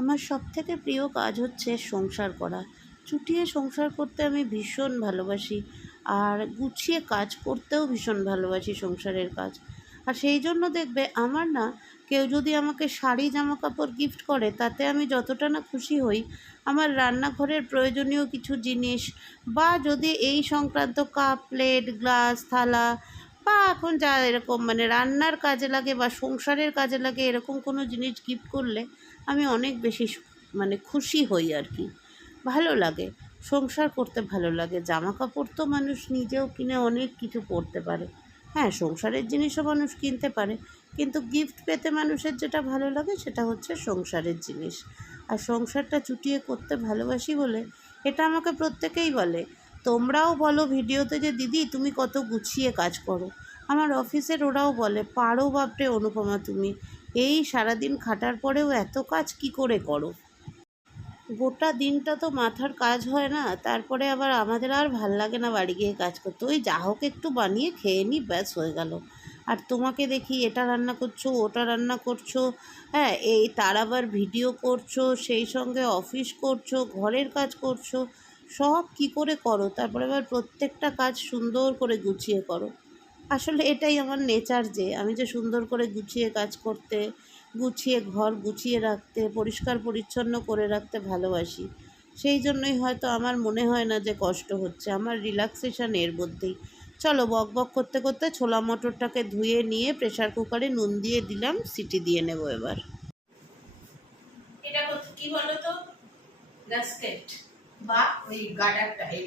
আমার সবথেকে প্রিয় কাজ হচ্ছে সংসার করা। চুটিয়ে সংসার করতে আমি ভীষণ ভালোবাসি, আর গুছিয়ে কাজ করতেও ভীষণ ভালোবাসি সংসারের কাজ। আর সেই জন্য দেখবে আমার না কেউ যদি আমাকে শাড়ি জামা কাপড় গিফট করে, তাতে আমি যতটা না খুশি হই, আমার রান্নাঘরের প্রয়োজনীয় কিছু জিনিস বা যদি এই সংক্রান্ত কাপ, প্লেট, গ্লাস, থালা বা এখন যা এরকম মানে রান্নার কাজে লাগে বা সংসারের কাজে লাগে এরকম কোনো জিনিস গিফট করলে আমি অনেক বেশি মানে খুশি হই আর কি। ভালো লাগে। সংসার করতে ভালো লাগে। জামা কাপড় তো মানুষ নিজেও কিনে অনেক কিছু পরতে পারে। হ্যাঁ সংসারের জিনিসও মানুষ কিনতে পারে। কিন্তু গিফট পেতে মানুষের যেটা ভালো লাগে সেটা হচ্ছে সংসারের জিনিস। আর সংসারটা চুটিয়ে করতে ভালোবাসি বলে এটা আমাকে প্রত্যেকেই বলে। তোমরাও বলো ভিডিওতে যে, দিদি, তুমি কত গুছিয়ে কাজ করো? আমার অফিসের ওরাও বলে, পারো বাপরে অনুপমা তুমি, এই সারাদিন খাটার পরেও এত কাজ কি করে করো? গোটা দিনটা তো মাথার কাজ হয় না, তারপরে আবার আমাদের আর ভালো লাগে না বাড়ি গিয়ে কাজ করতে। ওই যা হোক একটু বানিয়ে খেয়ে নিই ব্যাস হয়ে গেল। আর তোমাকে দেখি এটা রান্না করছ, ওটা রান্না করছ হ্যাঁ এই তার আবার ভিডিও করছ, সেই সঙ্গে অফিস করছ, ঘরের কাজ করছ, সব কি করে করো? তারপরে আবার প্রত্যেকটা কাজ সুন্দর করে গুছিয়ে করো। আসলে এটাই আমার নেচার যে আমি যে সুন্দর করে গুছিয়ে কাজ করতে, গুছিয়ে ঘর গুছিয়ে রাখতে, পরিষ্কার পরিচ্ছন্ন করে রাখতে ভালোবাসি। সেই জন্যই হয়তো আমার মনে হয় না যে কষ্ট হচ্ছে, আমার রিল্যাক্সেশন এর মধ্যেই। চলো বক বক করতে করতে ছোলা মটরটাকে ধুয়ে নিয়ে প্রেশার কুকারে নুন দিয়ে দিলাম, সিটি দিয়ে নেব এবার। এটা কি গ্যাসকেট বা ওই গার্ডারটা এই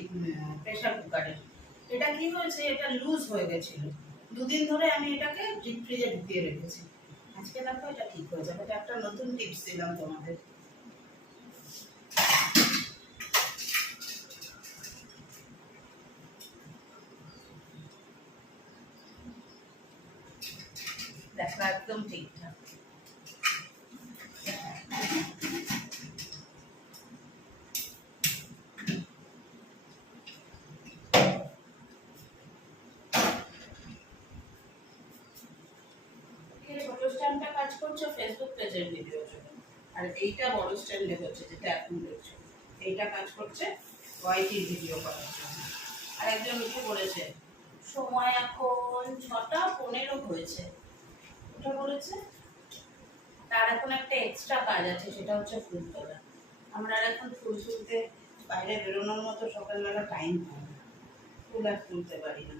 প্রেসার কুকারের এটা কি হয়েছে? এটা লুজ হয়ে গেছিল। দুদিন ধরে আমি এটাকে ডিপ ফ্রিজে ঢুকিয়ে রেখেছি। আজকে দেখো এটা ঠিক হয়ে যাবে এটা একটা নতুন টিপস দিলাম তোমাদের। দেখো, একদম ঠিকঠাক। ভিডিওর জন্য। আর এইটা বড় স্ট্যান্ডে হচ্ছে, যেটা এখন এইটা কাজ করছে ভিডিও করার জন্য। আর একজন পড়েছে সময় এখন ছটা পনেরো হয়েছে। উঠে পড়েছে তার এখন একটা এক্সট্রা কাজ আছে, সেটা হচ্ছে ফুল তোলা। আমরা আর এখন ফুল তুলতে বাইরে বেরোনোর মতো সকালবেলা টাইম হয় না। ফুল আর তুলতে পারি না।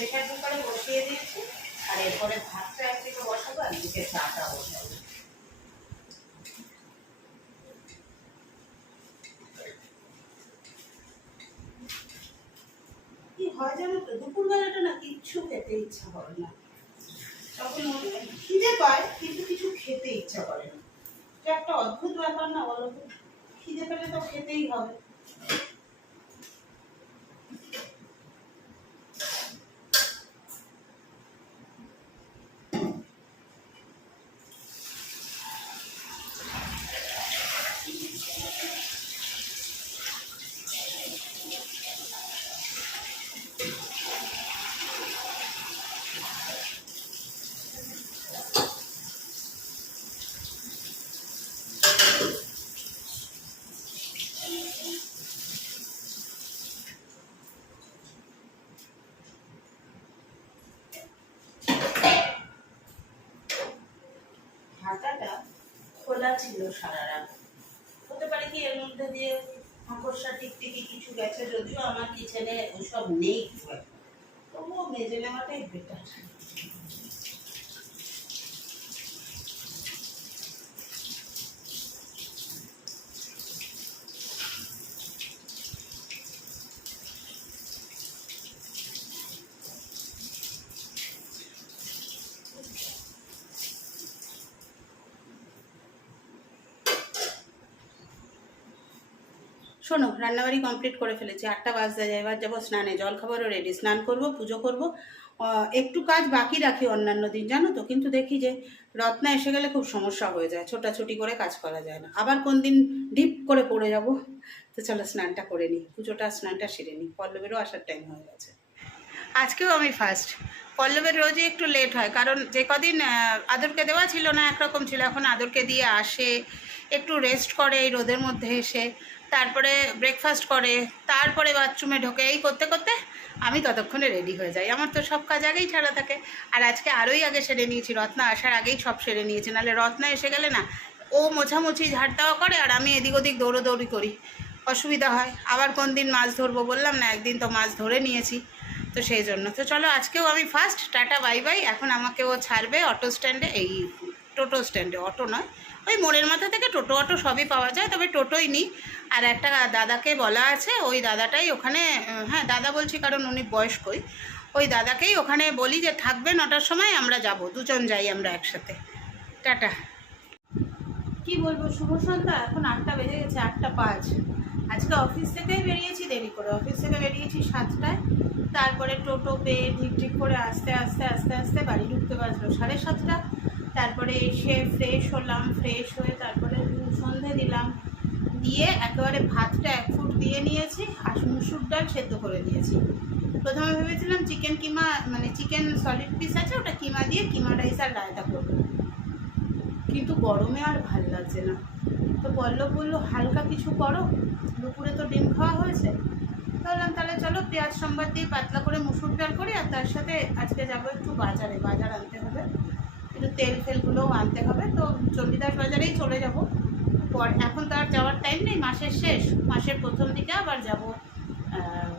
প্রেশার কুকারে বসিয়ে দিয়েছি। আর এরপরে ভাতটা একদিকে বসাবো একদিকে চাটা বসাবো। কি হয় জানো তো, দুপুরবেলাটা না কিচ্ছু খেতে ইচ্ছা করে না। তখন খিদে পায়, কিন্তু কিছু খেতে ইচ্ছা করে না। একটা অদ্ভুত ব্যাপার না বলো খিদে পেলে তো খেতেই হবে। ছিল সারা রাত হতে পারে কি, এর মধ্যে দিয়ে মাকড়সা, টিকটিকি কিছু গেছে, যদিও আমার কিচেনে ওসব নেই। তবুও মেজে নেওয়াটাই বেটার শোনো, রান্নাবাড়ি কমপ্লিট করে ফেলেছি। আটটা বাজতে যায়, এবার যাব স্নানে। জল খাবারও রেডি স্নান করব, পুজো করব। একটু কাজ বাকি রাখি অন্যান্য দিন, জানো তো? কিন্তু দেখি যে রত্না এসে গেলে খুব সমস্যা হয়ে যায়, ছোটাছুটি করে কাজ করা যায় না। আবার কোন দিন ডিপ করে পড়ে যাব? তো চলো স্নানটা করে নিই। পুজোটা, স্নানটা সেরে নিই। পল্লবেরও আসার টাইম হয়ে গেছে। আজকেও আমি ফার্স্ট পল্লবের রোজই একটু লেট হয়, কারণ যে কদিন আদরকে দেওয়া ছিল না, একরকম ছিল। এখন আদরকে দিয়ে আসে একটু রেস্ট করে এই রোদের মধ্যে এসে, তারপরে ব্রেকফাস্ট করে, তারপরে বাথরুমে ঢোকে। এই করতে করতে আমি ততক্ষণে রেডি হয়ে যাই। আমার তো সব কাজ আগেই ছাড়া থাকে। আর আজকে আরোই আগে সেরে নিয়েছি। রত্না আসার আগেই সব সেরে নিয়েছি। নাহলে রত্না এসে গেলে না, ও মোছামুছি ঝাড় দেওয়া করে আর আমি এদিক ওদিক দৌড়োদৌড়ি করি। অসুবিধা হয়। আবার কোন দিন মাছ ধরবো বললাম, না একদিন তো মাছ ধরে নিয়েছি। তো সেই জন্য। তো চলো, আজকেও আমি ফার্স্ট টাটা বাই বাই এখন আমাকে ও ছাড়বে অটো স্ট্যান্ডে এই টোটো স্ট্যান্ডে অটো নয় ওই মোড়ের মাথা থেকে টোটো অটো সবই পাওয়া যায়, তবে টোটোই নিই। আর একটা দাদাকে বলা আছে, ওই দাদাটাই ওখানে হ্যাঁ দাদা বলছি কারণ উনি বয়স্কই। ওই দাদাকেই ওখানে বলি যে, থাকবে নটার সময়, আমরা যাব, দুজন যাই আমরা একসাথে। টাটা। কি বলব, শুভ সন্ধ্যা, এখন আটটা বেজে গেছে, আটটা পাঁচ। আজকে অফিস থেকেই বেরিয়েছি, দেরি করে। অফিস থেকে বেরিয়েছি সাতটায়। তারপরে টোটো, পেয়ে ঠিক ঠিক করে আস্তে আস্তে আস্তে আস্তে বাড়ি ঢুকতে পারল সাড়ে সাতটা। তারপরে এসে ফ্রেশ হলাম ফ্রেশ হয়ে তারপরে সন্ধে দিলাম। দিয়ে একেবারে ভাতটা এক ফুট দিয়ে নিয়েছি, আর মুসুর ডাল সেদ্ধ করে দিয়েছি। প্রথমে ভেবেছিলাম চিকেন কিমা মানে চিকেন সলিড পিস আছে, ওটা কিমা দিয়ে কিমা রাইস আর রায়তা করব। কিন্তু গরমে আর ভালো লাগছে না। তো পল্লব বলল, হালকা কিছু করো, দুপুরে তো ডিম খাওয়া হয়েছে। বললাম তাহলে চলো, পেঁয়াজ সম্বাদ দিয়ে পাতলা করে মুসুর ডাল করি, আর তার সাথে আজকে যাব একটু বাজারে, বাজার আনতে হবে। একটু তেল ফেলগুলোও আনতে হবে। তো চণ্ডীদাস বাজারেই চলে যাব। পর এখন তো আর যাওয়ার টাইম নেই, মাসের শেষ। মাসের প্রথম দিকে আবার যাব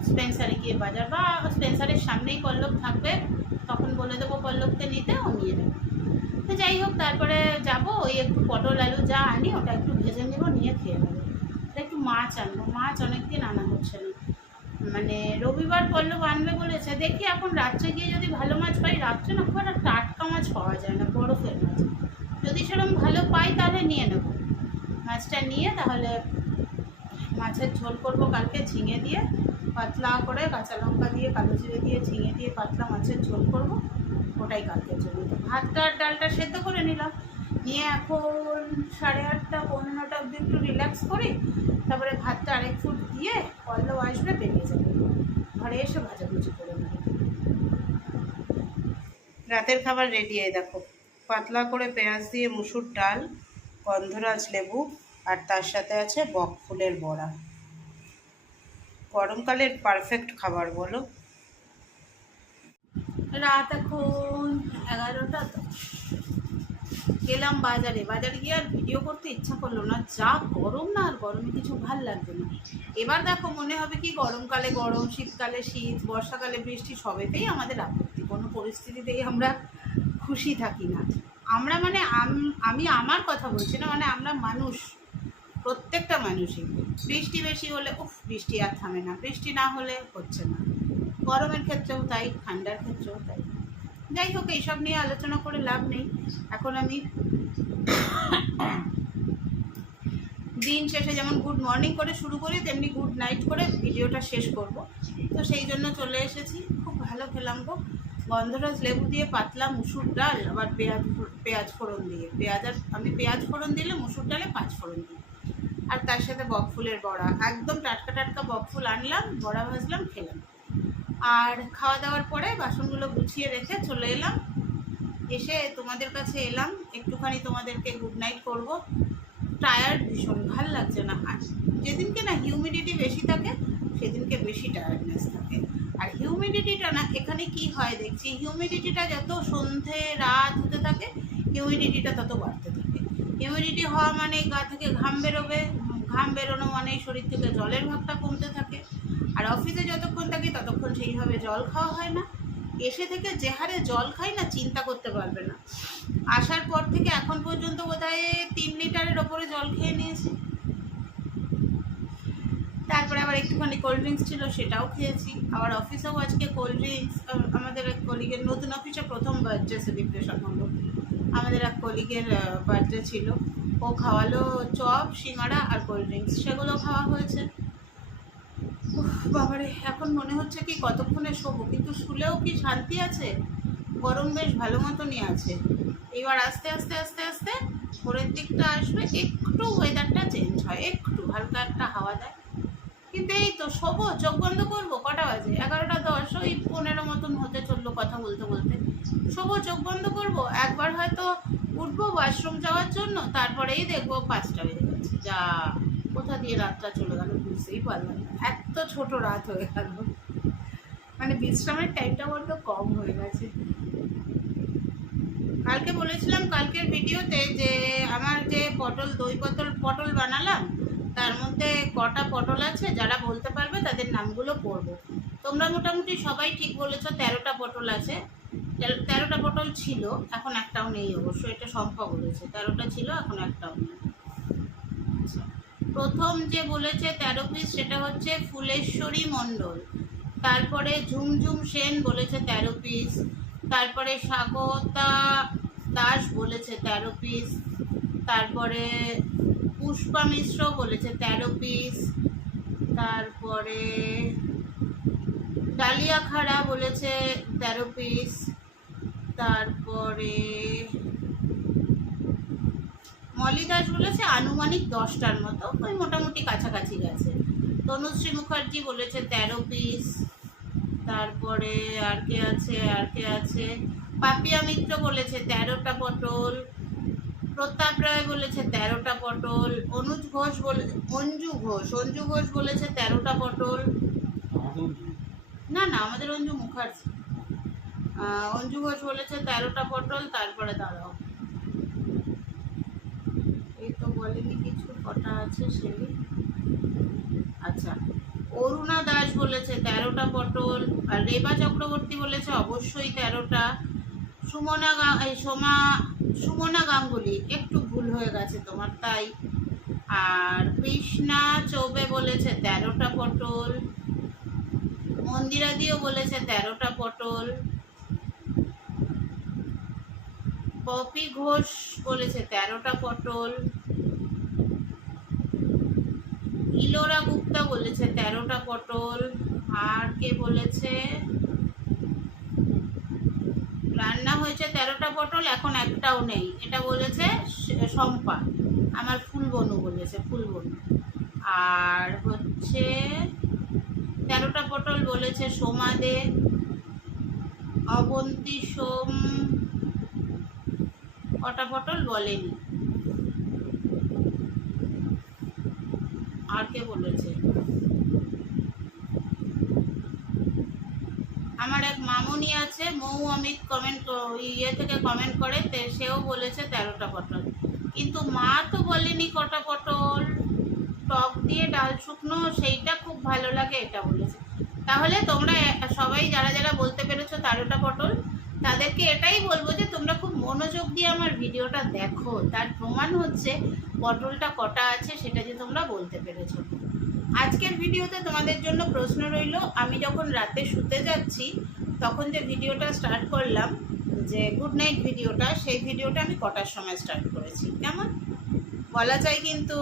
স্পেন্সারে গিয়ে বাজার বা স্পেন্সারের সামনেই পল্লব থাকবে। তখন বলে দেবো পল্লবকে নিতে, ও নিয়ে নেবে। তো যাই হোক, তারপরে যাব, ওই একটু পটল আলু যা আনি, ওটা একটু ভেজে নেব, নিয়ে খেয়ে নেব। একটু মাছ আনব, মাছ অনেকদিন আনা হচ্ছে না। মানে রবিবার পল্লব আনবে বলেছে। দেখি এখন রাত্রে গিয়ে যদি ভালো মাছ পাই, রাত্রে না খুব একটা মাছ পাওয়া যায় না, বরফের মাছ। যদি সেরকম ভালো পাই তাহলে নিয়ে নেব। মাছটা নিয়ে তাহলে মাছের ঝোল করব কালকে ঝিঙে দিয়ে, পাতলা করে কাঁচা লঙ্কা দিয়ে, কালো জিরে দিয়ে, ঝিঙে দিয়ে পাতলা মাছের ঝোল করব। ওটাই কালকের জন্য। ভাতটা আর ডালটা সেদ্ধ করে নিলাম। নিয়ে এখন সাড়ে আটটা, পৌনে নটা অবধি একটু রিল্যাক্স করি। তারপরে ভাতটা আরেক ফুট দিয়ে পল্লব আসবে, বেরিয়ে যাবে। ঘরে এসে ভাজাভুজি করে নেবে। রাতের খাবার রেডি হয়ে দেখো। পাতলা করে পেঁয়াজ দিয়ে মুসুর ডাল, গন্ধরাজ লেবু, আর তার সাথে আছে বক ফুলের বড়া। গরমকালের পারফেক্ট খাবার বলো। রাত এখন এগারোটা দশ গেলাম বাজারে। বাজারে গিয়ে আর ভিডিও করতে ইচ্ছা করল না। যা গরম না, আর গরমে কিছু ভালো লাগবে না। এবার দেখো, মনে হবে কি গরমকালে গরম, শীতকালে শীত, বর্ষাকালে বৃষ্টি, সবেতেই আমাদের আপত্তি। কোনো পরিস্থিতিতেই আমরা খুশি থাকি না। আমরা মানে আমি আমার কথা বলছি না মানে আমরা মানুষ, প্রত্যেকটা মানুষই। বৃষ্টি বেশি হলে, উফ, বৃষ্টি আর থামে না। বৃষ্টি না হলে হচ্ছে না। গরমের ক্ষেত্রেও তাই, ঠান্ডার ক্ষেত্রেও তাই। যাই হোক, এইসব নিয়ে আলোচনা করে লাভ নেই। এখন আমি দিন শেষে যেমন গুড মর্নিং করে শুরু করি, তেমনি গুড নাইট করে ভিডিওটা শেষ করব। তো সেই জন্য চলে এসেছি। খুব ভালো খেলাম গো। গন্ধরাজ লেবু দিয়ে পাতলা মুসুর ডাল, আবার পেঁয়াজ পেঁয়াজ ফোড়ন দিয়ে। পেঁয়াজ আর আমি পেঁয়াজ ফোড়ন দিলে মুসুর ডালে পাঁচ ফোড়ন দিই। আর তার সাথে বকফুলের বড়া। একদম টাটকা টাটকা বকফুল আনলাম, বড়া ভাজলাম, খেলাম। আর খাওয়া দাওয়ার পরে বাসনগুলো গুছিয়ে রেখে চলে এলাম। এসে তোমাদের কাছে এলাম। একটুখানি তোমাদেরকে গুড নাইট করব। টায়ার্ড ভীষণ, ভালো লাগছে না। আর যেদিনকে না হিউমিডিটি বেশি থাকে, সেদিনকে বেশি টায়ার্ডনেস থাকে। আর হিউমিডিটিটা না, এখানে কি হয় দেখছি? হিউমিডিটিটা যত সন্ধে, রাত হতে থাকে হিউমিডিটিটা তত বাড়তে থাকে। হিউমিডিটি হওয়া মানে গা থেকে ঘাম বেরোবে। ঘাম বেরোনো মানে শরীর থেকে জলের ভাগটা কমতে থাকে। আর অফিসে যতক্ষণ থাকি ততক্ষণ সেইভাবে জল খাওয়া হয় না। এসে থেকে যে হারে জল খাই না, চিন্তা করতে পারবে না। আসার পর থেকে এখন পর্যন্ত বোধহয় তিন লিটারের ওপরে জল খেয়ে নিয়েছি। তারপরে আবার একটুখানি কোল্ড ড্রিঙ্কস ছিল সেটাও খেয়েছি। আবার অফিসেও আজকে কোল্ড ড্রিঙ্কস আমাদের এক কলিগের নতুন অফিসে প্রথম বার্থডে সেলিব্রেশন হলো আমাদের এক কলিগের বার্থডে ছিল। ও খাওয়ালো চপ সিঙ্গাড়া আর কোল্ড ড্রিঙ্কস সেগুলো খাওয়া হয়েছে। বাবারে, এখন মনে হচ্ছে কি কতক্ষণে শোবো, কিন্তু শুলেও কি শান্তি আছে? গরম বেশ ভালো মতনই আছে। এবার আস্তে আস্তে আস্তে আস্তে ভোরের দিকটা আসবে, একটু ওয়েদারটা চেঞ্জ হয়, একটু হালকা একটা হাওয়া দেয়। কিন্তু এই তো শোবো, চোখ বন্ধ করব, কটা বাজে? এগারোটা দশ, ওই পনেরো মতন হতে চলল কথা বলতে বলতে। শোবো, চোখ বন্ধ করব, একবার হয়তো উঠবো ওয়াশরুম যাওয়ার জন্য, তারপরেই দেখব পাঁচটা বেজে গেছে, যা কোথা দিয়ে রাতটা চলে গেল বুঝতেই পারলাম না। এত ছোট রাত হয়ে গেল। মানে বিশ্রামের টাইমটা বড্ড কম হয়ে গেছে। কালকে বলেছিলাম, কালকের ভিডিওতে যে আমার যে পটল, দই পটল পটল বানালাম, তার মধ্যে কটা পটল আছে, যারা বলতে পারবে তাদের নামগুলো পড়ব। তোমরা মোটামুটি সবাই ঠিক বলেছ, তেরোটা পটল আছে। তেরোটা পটল ছিল, এখন একটাও নেই অবশ্য, এটা সম্ভব হয়েছে তেরোটা ছিল, এখন একটাও নেই। আচ্ছা। প্রথম যে বলেছে তেরো পিস সেটা হচ্ছে ফুলেশ্বরী মণ্ডল। তারপরে ঝুমঝুম সেন বলেছে তেরো পিস। তারপরে স্বাগতা দাস বলেছে তেরো পিস। তারপরে পুষ্পা মিশ্র বলেছে তেরো পিস। তারপরে ডালিয়া খাড়া বলেছে তেরো পিস। তারপরে মলি দাস বলেছে, আনুমানিক দশটার মতো, ওই মোটামুটি কাছাকাছি গেছে। তনুশ্রী মুখার্জি বলেছে তেরো পিস তারপরে আর কে আছে, আর কে আছে? পাপিয়া মিত্র বলেছে তেরোটা পটল, প্রতাপ রায় বলেছে তেরোটা পটল, অনুজ ঘোষ বলে, অঞ্জু ঘোষ অঞ্জু ঘোষ বলেছে তেরোটা পটল। না না, আমাদের অঞ্জু মুখার্জি। অঞ্জু ঘোষ বলেছে তেরোটা পটল, তারপরে দাঁড়াও। বলেনি কিছু, কটা আছে সেই আচ্ছা অরুণা দাস বলেছে তেরোটা পটল, আর রেবা চক্রবর্তী বলেছে অবশ্যই তেরোটা। সুমনা গা সোমা, সুমনা গাঙ্গুলি, একটু ভুল হয়ে গেছে তোমার, তাই। আর কৃষ্ণা চৌবে বলেছে তেরোটা পটল। মন্দিরাদিও বলেছে তেরোটা পটল। পপি ঘোষ বলেছে তেরোটা পটল। ইলোরা গুপ্তা বলেছে, তেরোটা পটল, আর কে বলেছে? রান্না হয়েছে তেরোটা পটল, এখন একটাও নেই। এটা বলেছে শম্পা, আমার ফুলবনু বলেছে, ফুলবনু। আর হচ্ছে, তেরোটা পটল বলেছে সোমাদে, অবন্তী সোম, কটা পটল বলেনি? আর কে বলেছে? আমার এক মামুনি আছে, মৌ অমিত কমেন্ট ইয়ে থেকে কমেন্ট করে সেও বলেছে তেরোটা পটল। কিন্তু মা তো বলেনি কটা পটল। টক দিয়ে ডাল শুকনো, সেইটা খুব ভালো লাগে, এটা বলেছে। তাহলে তোমরা সবাই যারা যারা বলতে পেরেছ তেরোটা পটল তাদেরকে এটাই বলব যে তোমরা খুব মনোযোগ দিয়ে আমার ভিডিওটা দেখো। তার প্রমাণ হচ্ছে পটলটা কটা আছে সেটা যে তোমরা বলতে পেরেছ। আজকের ভিডিওতে তোমাদের জন্য প্রশ্ন রইল, আমি যখন রাতে শুতে যাচ্ছি, তখন যে ভিডিওটা স্টার্ট করলাম, যে গুড নাইট ভিডিওটা, সেই ভিডিওটা আমি কটার সময় স্টার্ট করেছি। কেমন? বলা যায় কিন্তু